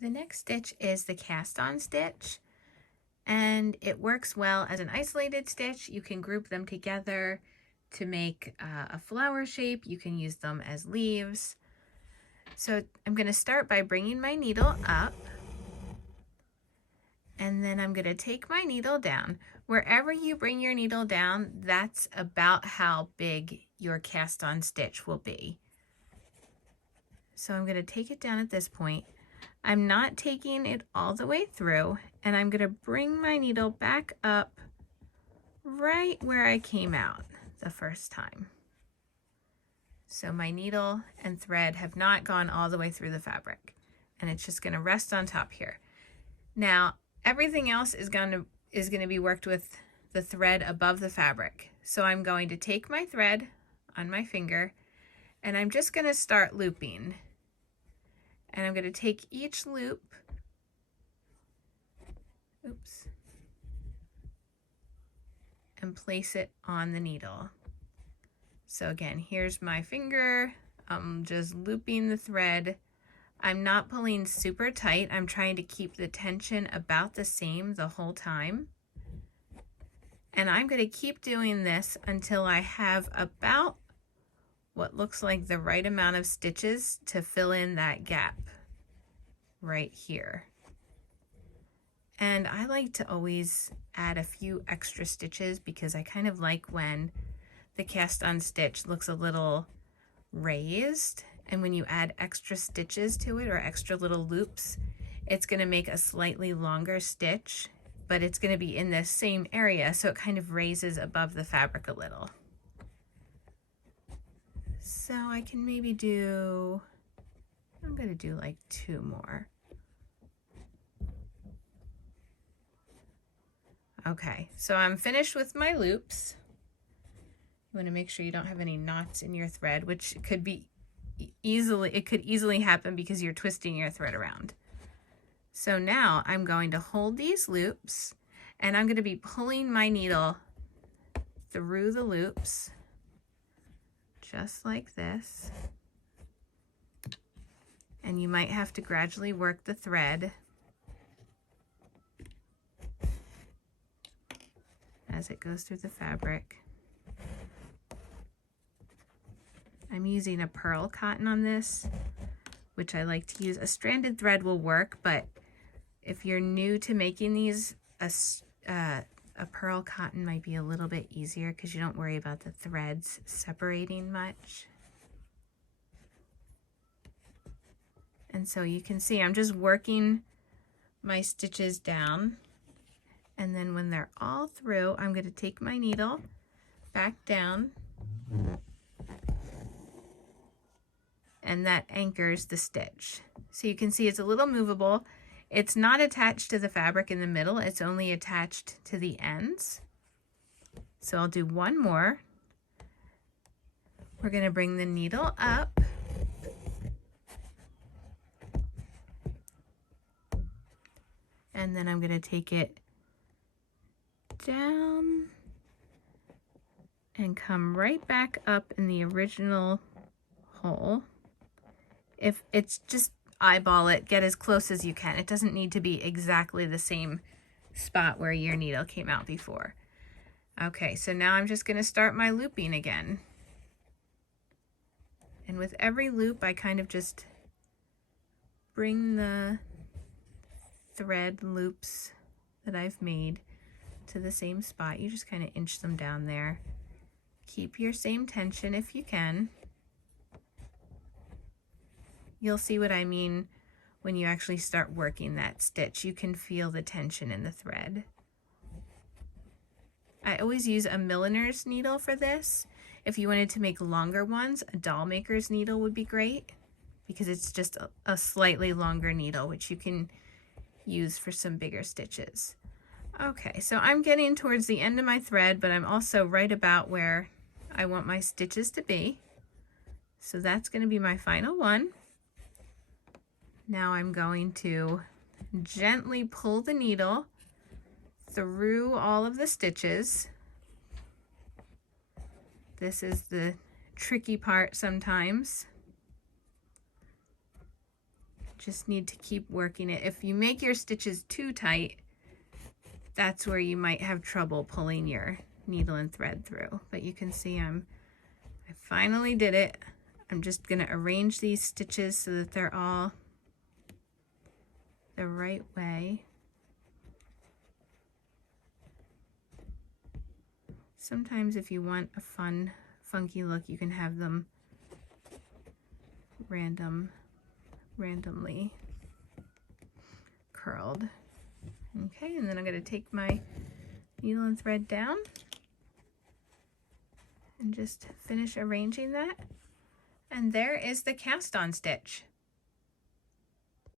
The next stitch is the cast on stitch, and it works well as an isolated stitch. You can group them together to make a flower shape. You can use them as leaves. So I'm going to start by bringing my needle up, and then I'm going to take my needle down. Wherever you bring your needle down, that's about how big your cast on stitch will be. So I'm going to take it down at this point. I'm not taking it all the way through, and I'm going to bring my needle back up right where I came out the first time. So my needle and thread have not gone all the way through the fabric, and it's just going to rest on top here. Now, everything else is going to be worked with the thread above the fabric. So I'm going to take my thread on my finger, and I'm just going to start looping. And I'm going to take each loop, and place it on the needle. So again, here's my finger. I'm just looping the thread. I'm not pulling super tight. I'm trying to keep the tension about the same the whole time. And I'm going to keep doing this until I have about what looks like the right amount of stitches to fill in that gap right here. And I like to always add a few extra stitches because I kind of like when the cast on stitch looks a little raised, and when you add extra stitches to it or extra little loops, it's going to make a slightly longer stitch, but it's going to be in the same area, so it kind of raises above the fabric a little. So I can maybe do, I'm going to do like 2 more. Okay, so I'm finished with my loops. You want to make sure you don't have any knots in your thread, which could be it could easily happen because you're twisting your thread around. So now I'm going to hold these loops, and I'm going to be pulling my needle through the loops just like this. And you might have to gradually work the thread as it goes through the fabric. I'm using a pearl cotton on this, which I like to use. A stranded thread will work, but if you're new to making these, a pearl cotton might be a little bit easier because you don't worry about the threads separating much. And so you can see I'm just working my stitches down, and then when they're all through, I'm going to take my needle back down, and that anchors the stitch. So you can see it's a little movable. It's not attached to the fabric in the middle, it's only attached to the ends. So I'll do one more. We're going to bring the needle up, and then I'm going to take it down and come right back up in the original hole. If it's just eyeball it, get as close as you can. It doesn't need to be exactly the same spot where your needle came out before. Okay, so now I'm just going to start my looping again. And with every loop, I kind of just bring the thread loops that I've made to the same spot. You just kind of inch them down there. Keep your same tension if you can. You'll see what I mean when you actually start working that stitch. You can feel the tension in the thread. I always use a milliner's needle for this. If you wanted to make longer ones, a doll maker's needle would be great because it's just a slightly longer needle, which you can use for some bigger stitches. Okay, so I'm getting towards the end of my thread, but I'm also right about where I want my stitches to be. So that's going to be my final one. Now I'm going to gently pull the needle through all of the stitches. This is the tricky part sometimes. Just need to keep working it. If you make your stitches too tight, that's where you might have trouble pulling your needle and thread through. But you can see I finally did it. I'm just gonna arrange these stitches so that they're all the right way. Sometimes if you want a fun, funky look, you can have them randomly curled. Okay, and then I'm going to take my needle and thread down and just finish arranging that. And there is the cast on stitch.